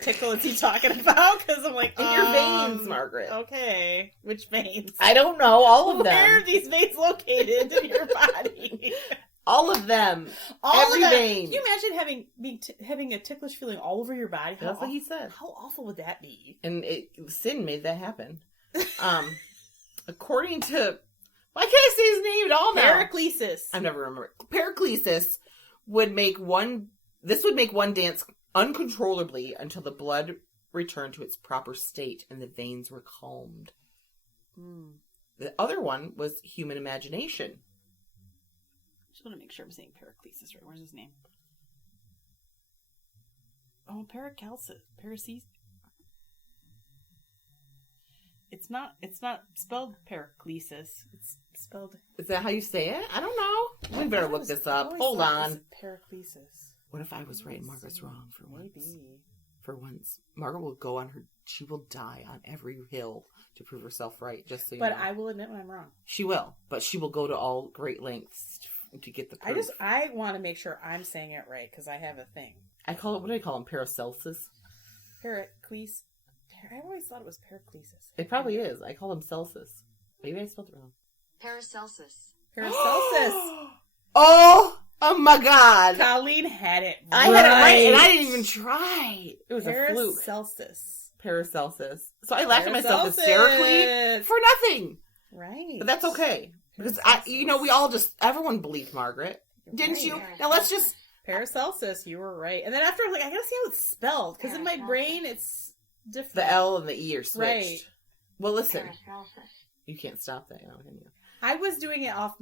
tickle is he talking about? Because I'm like, in your veins, Margaret. Okay. Which veins? I don't know. All of them. Where are these veins located in your body? All of them. Every vein. Can you imagine having a ticklish feeling all over your body? That's what he said. How awful would that be? And sin made that happen. According to... Why can't I say his name at all now? Periclesis. I've never remembered. Periclesis would make one dance uncontrollably until the blood returned to its proper state and the veins were calmed. The other one was human imagination. I just want to make sure I'm saying Periclesis right. Where's his name? Oh, Paracelsus. It's not spelled Periclesis. It's spelled... Is that how you say it? I don't know. We better look this up. Hold on. Periclesis. What if I was right and Margaret's wrong for once? Maybe. For once. Margaret will go on her... She will die on every hill to prove herself right, just so you know. But I will admit when I'm wrong. She will. But she will go to all great lengths to get the proof. I want to make sure I'm saying it right, because I have a thing. What do I call him? Paracelsus? Pericles. I always thought it was Periclesis. It probably is. I call him Celsus. Maybe I spelled it wrong. Paracelsus. Oh my God. Colleen had it right. I had it right, and I didn't even try. It was a fluke. Paracelsus. So I laughed at myself hysterically for nothing. Right. But that's okay. Because, everyone believed Margaret. Didn't you? Now let's just... Paracelsus, you were right. And then after, I gotta see how it's spelled. Because in my brain, it's different. The L and the E are switched. Right. Well, listen. Paracelsus. You can't stop that now, can you? I was doing it off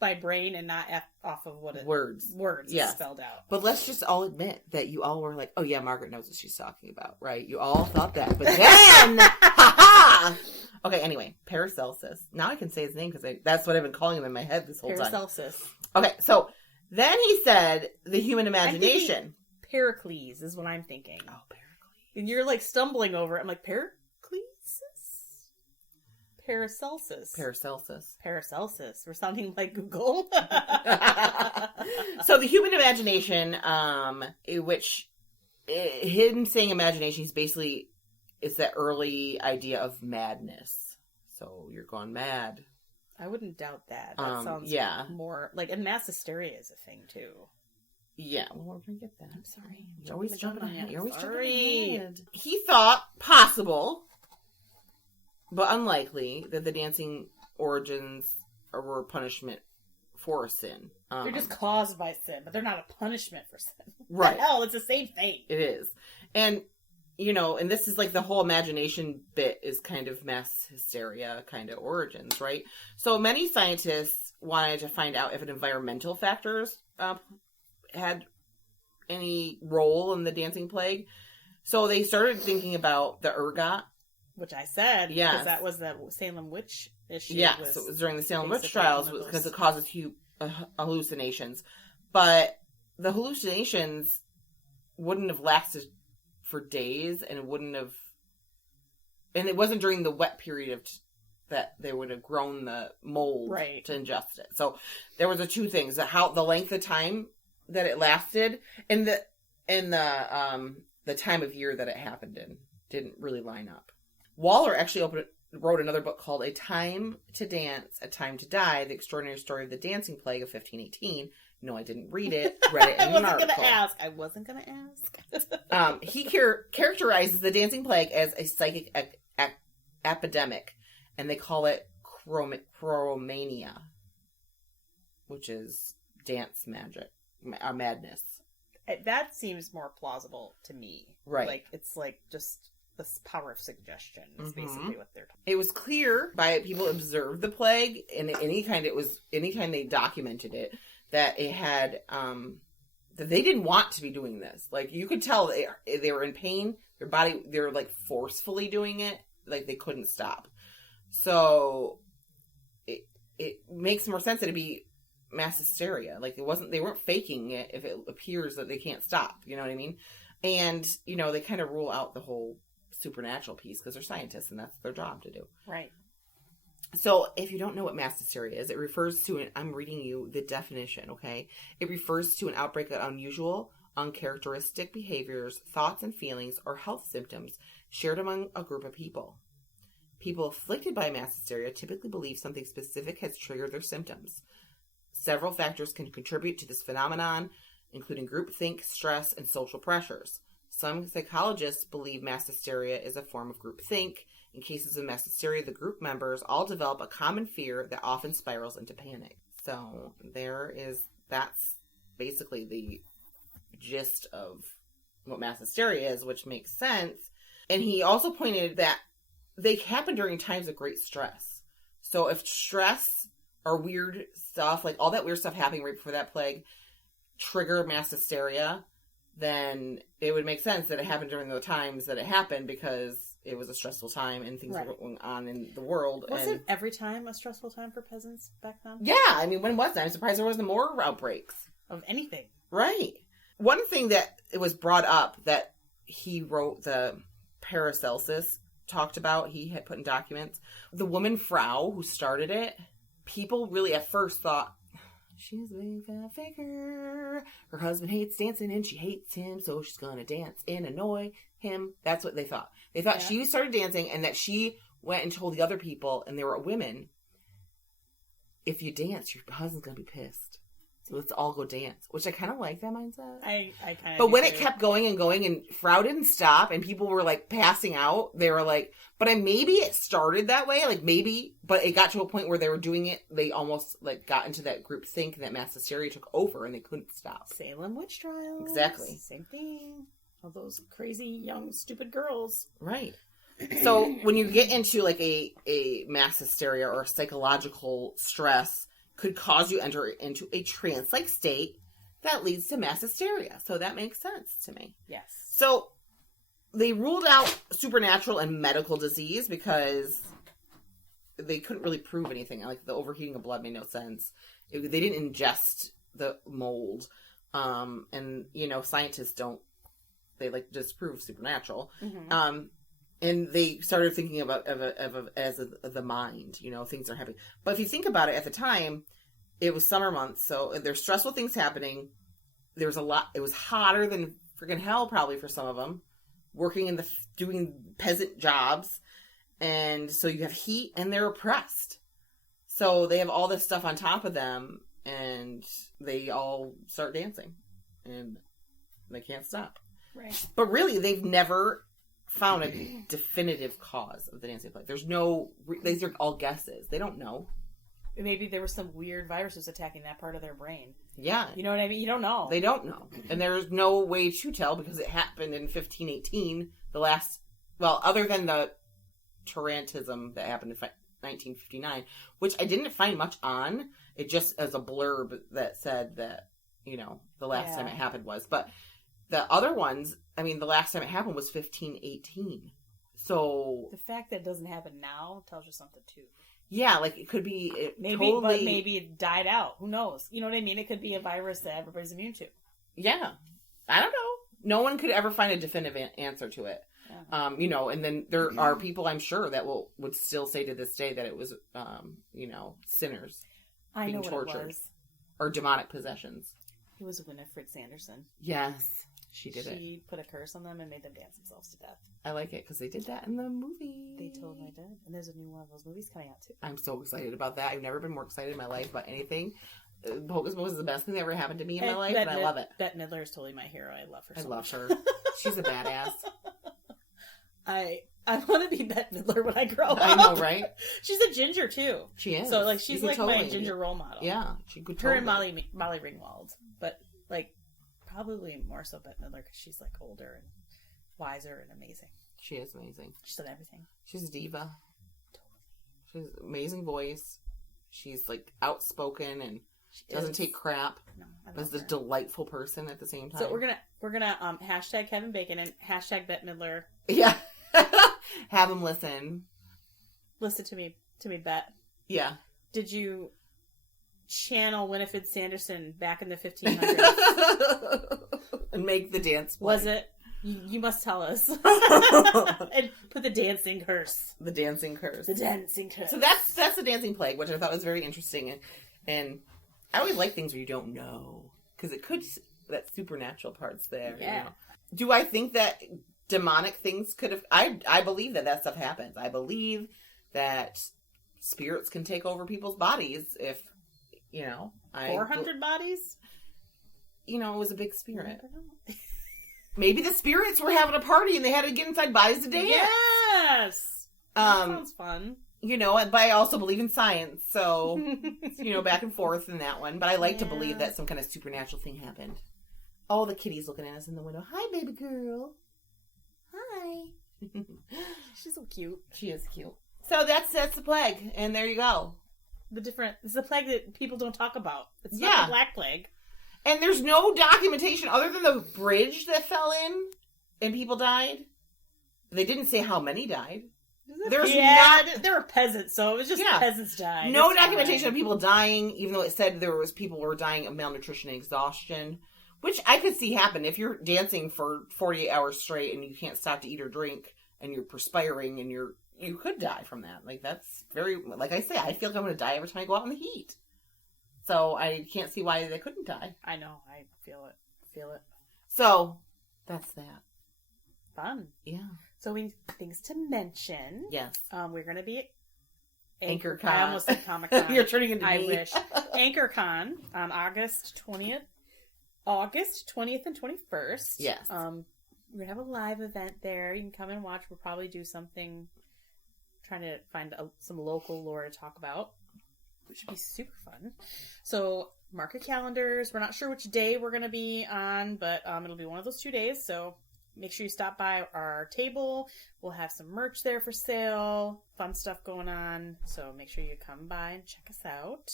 my brain and not off of what it... Words is spelled out. But let's just all admit that you all were like, oh yeah, Margaret knows what she's talking about, right? You all thought that. But then... ha-ha! Okay, anyway. Paracelsus. Now I can say his name because that's what I've been calling him in my head this whole time. Paracelsus. Okay, so then he said the human imagination. Pericles is what I'm thinking. Oh, Pericles. And you're stumbling over it. I'm like, Periclesis? Paracelsus. We're sounding like Google. So the human imagination, which him saying imagination is basically is that early idea of madness. So you're going mad. I wouldn't doubt that. That sounds more and mass hysteria is a thing too. Yeah, well, we're gonna get that. I'm sorry. You're always jumping ahead. You're always jumping ahead. He thought possible, but unlikely, that the dancing origins were punishment for sin. They're just caused by sin, but they're not a punishment for sin. Right. Hell, it's the same thing. It is. And, and this is the whole imagination bit is kind of mass hysteria kind of origins, right? So many scientists wanted to find out if environmental factors had any role in the dancing plague. So they started thinking about the ergot. Which I said, yes. Because that was the Salem witch issue. Yeah, so it was during the Salem witch trials because it causes hallucinations. But the hallucinations wouldn't have lasted for days, and it wasn't during the wet period that they would have grown the mold to ingest it. So there was the two things: the length of time that it lasted, and the time of year that it happened in didn't really line up. Waller actually wrote another book called A Time to Dance, A Time to Die, The Extraordinary Story of the Dancing Plague of 1518. No, I didn't read it. Read it in an article. I wasn't going to ask. He characterizes the dancing plague as a psychic epidemic, and they call it chromania, which is dance magic, madness. That seems more plausible to me. Right. It's just the power of suggestion is basically what they're talking about. It was clear by people observed the plague, and anytime they documented it, that it had, that they didn't want to be doing this. You could tell they were in pain. Their body, they were forcefully doing it. They couldn't stop. So it makes more sense that it'd be mass hysteria. They weren't faking it if it appears that they can't stop. You know what I mean? And, they kind of rule out the whole supernatural piece because they're scientists and that's their job to do. Right. So if you don't know what mass hysteria is, it refers to I'm reading you the definition, okay? It refers to an outbreak of unusual, uncharacteristic behaviors, thoughts, and feelings, or health symptoms shared among a group of people. People afflicted by mass hysteria typically believe something specific has triggered their symptoms. Several factors can contribute to this phenomenon, including groupthink, stress, and social pressures. Some psychologists believe mass hysteria is a form of groupthink. In cases of mass hysteria, the group members all develop a common fear that often spirals into panic. So that's basically the gist of what mass hysteria is, which makes sense. And he also pointed that they happen during times of great stress. So if stress or weird stuff, like all that weird stuff happening right before that plague, trigger mass hysteria, then it would make sense that it happened during the times that it happened because it was a stressful time and things were going on in the world. Wasn't every time a stressful time for peasants back then? Yeah, I mean, when was that? I'm surprised there wasn't more outbreaks. Of anything. Right. One thing that it was brought up that he wrote, the Paracelsus talked about, he had put in documents, the woman Frau who started it, people really at first thought, she's a big fat faker. Her husband hates dancing and she hates him, so she's gonna dance and annoy him. That's what they thought. They thought she started dancing and that she went and told the other people, and they were women, if you dance, your husband's gonna be pissed. So let's all go dance. Which I kind of like that mindset. I kind of. But when it kept going and going, and Frau didn't stop, and people were like passing out, they were like, but maybe it started that way, like maybe, but it got to a point where they were doing it, they almost like got into that group think, and that mass hysteria took over, and they couldn't stop. Salem witch trials. Exactly. Same thing. All those crazy young stupid girls. Right. So when you get into like a mass hysteria or psychological stress, could cause you enter into a trance-like state that leads to mass hysteria. So that makes sense to me. Yes. So they ruled out supernatural and medical disease because they couldn't really prove anything. Like the overheating of blood made no sense. They didn't ingest the mold. And, scientists they like to disprove supernatural. Mm-hmm. And they started thinking about as the mind, things are happening. But if you think about it, at the time, it was summer months, so there's stressful things happening. There was a lot. It was hotter than freaking hell, probably for some of them, working doing peasant jobs, and so you have heat, and they're oppressed. So they have all this stuff on top of them, and they all start dancing, and they can't stop. Right. But really, they've never found a definitive cause of the dancing plague. There's no, these are all guesses. They don't know. Maybe there were some weird viruses attacking that part of their brain. Yeah. You know what I mean? You don't know. They don't know. And there's no way to tell because it happened in 1518, other than the Tarantism that happened in 1959, which I didn't find much on. It just as a blurb that said that, the last time it happened was. But the other ones, the last time it happened was 1518. So the fact that it doesn't happen now tells you something too. Yeah, like it could be but maybe it died out. Who knows? You know what I mean? It could be a virus that everybody's immune to. Yeah, I don't know. No one could ever find a definitive answer to it. Yeah. And then there are people, I'm sure, that would still say to this day that it was, sinners being tortured or demonic possessions. It was Winifred Sanderson. Yes. She did it. She put a curse on them and made them dance themselves to death. I like it because they did that in the movie. They totally did. And there's a new one of those movies coming out too. I'm so excited about that. I've never been more excited in my life about anything. Hocus Pocus is the best thing that ever happened to me in my life, and I love it. Bette Midler is totally my hero. I love her so much. I love her. She's a badass. I want to be Bette Midler when I grow up. I know, right? She's a ginger too. She is. So she's like totally my ginger role model. Yeah, she could. Her and Molly Ringwald, but probably more so Bette Midler because she's older and wiser and amazing. She is amazing. She's done everything. She's a diva. Totally. She has an amazing voice. She's outspoken and doesn't take crap. No, but is a delightful person at the same time. So we're gonna hashtag Kevin Bacon and hashtag Bette Midler. Yeah. Have them listen. Listen to me, Bette. Yeah. Did you channel Winifred Sanderson back in the 1500s and make the dance play? Was it? You must tell us. And put the dancing curse. The dancing curse. The dancing curse. So that's the dancing plague, which I thought was very interesting, and I always like things where you don't know because it could that supernatural part's there. Yeah. You know? Do I think that demonic things could have... I believe that stuff happens. I believe that spirits can take over people's bodies if, 400 bodies? It was a big spirit. I don't know. Maybe the spirits were having a party and they had to get inside bodies to dance. Yes! That sounds fun. But I also believe in science, so, back and forth in that one. But I like to believe that some kind of supernatural thing happened. Oh, the kitty's looking at us in the window. Hi, baby girl. Hi. She's so cute. She is cute. So that's the plague, and there you go. It's the plague that people don't talk about. It's not the Black Plague. And there's no documentation other than the bridge that fell in and people died. They didn't say how many died. There were peasants, so it was just peasants died. No documentation of people dying, even though it said people were dying of malnutrition and exhaustion, which I could see happen if you're dancing for 48 hours straight and you can't stop to eat or drink and you're perspiring and you could die from that. Like, that's very, like I say, I feel like I'm going to die every time I go out in the heat. So I can't see why they couldn't die. I know. I feel it. So that's that. Fun. Yeah. So things to mention. Yes. We're going to be at AnchorCon. I almost said Comic-Con. You're turning into me. I wish. AnchorCon on August 20th and 21st. Yes. We're going to have a live event there. You can come and watch. We'll probably do something, trying to find some local lore to talk about, which should be super fun. So mark your calendars. We're not sure which day we're going to be on, but it'll be one of those 2 days. So make sure you stop by our table. We'll have some merch there for sale. Fun stuff going on. So make sure you come by and check us out.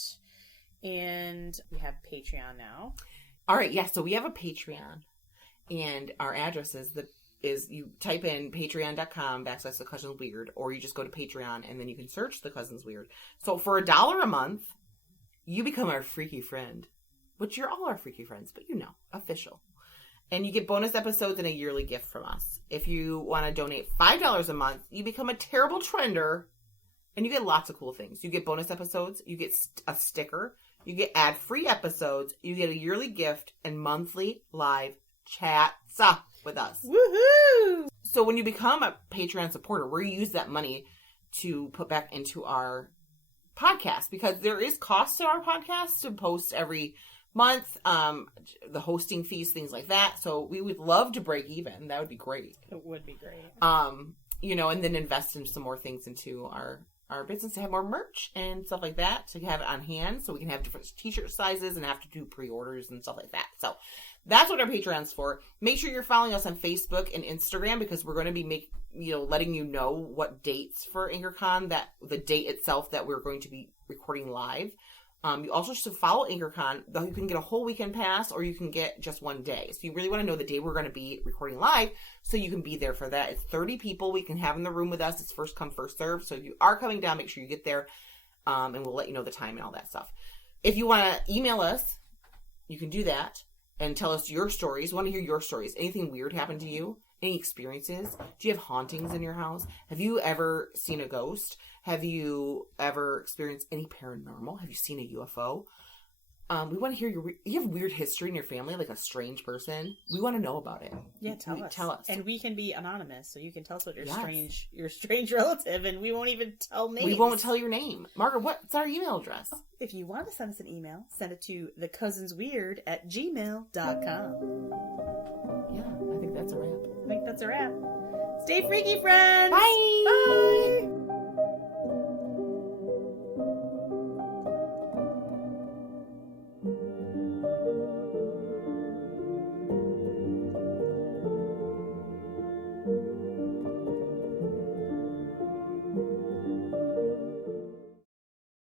And we have Patreon now. All right. Yeah. So we have a Patreon. And our address is you type in patreon.com/thecousinsweird, or you just go to Patreon and then you can search The Cousins Weird. So for $1 a month, you become our freaky friend, which you're all our freaky friends, but official. And you get bonus episodes and a yearly gift from us. If you want to donate $5 a month, you become a terrible trender and you get lots of cool things. You get bonus episodes, you get a sticker, you get ad-free episodes, you get a yearly gift and monthly live chats with us. Woohoo! So when you become a Patreon supporter, we use that money to put back into our podcast because there is cost to our podcast to post every month, the hosting fees, things like that. So we would love to break even. That would be great. It would be great. And then invest in some more things into our business to have more merch and stuff like that, to have it on hand so we can have different t-shirt sizes and have to do pre-orders and stuff like that. So that's what our Patreon's for. Make sure you're following us on Facebook and Instagram because we're going to be letting you know what dates for AnchorCon, that the date itself that we're going to be recording live. You also should follow AnchorCon. You can get a whole weekend pass or you can get just one day. So you really want to know the day we're going to be recording live so you can be there for that. It's 30 people we can have in the room with us. It's first come, first serve. So if you are coming down, make sure you get there, and we'll let you know the time and all that stuff. If you want to email us, you can do that and tell us your stories. We want to hear your stories. Anything weird happened to you? Any experiences? Do you have hauntings in your house? Have you ever seen a ghost? Have you ever experienced any paranormal? Have you seen a UFO? We want to hear you have weird history in your family, like a strange person. We want to know about it. Yeah, tell us. And we can be anonymous, so you can tell us what your strange relative, and we won't even tell names. We won't tell your name. Margaret, what's our email address? If you want to send us an email, send it to thecousinsweird@gmail.com. Yeah, I think that's a wrap. Stay freaky, friends! Bye! Bye!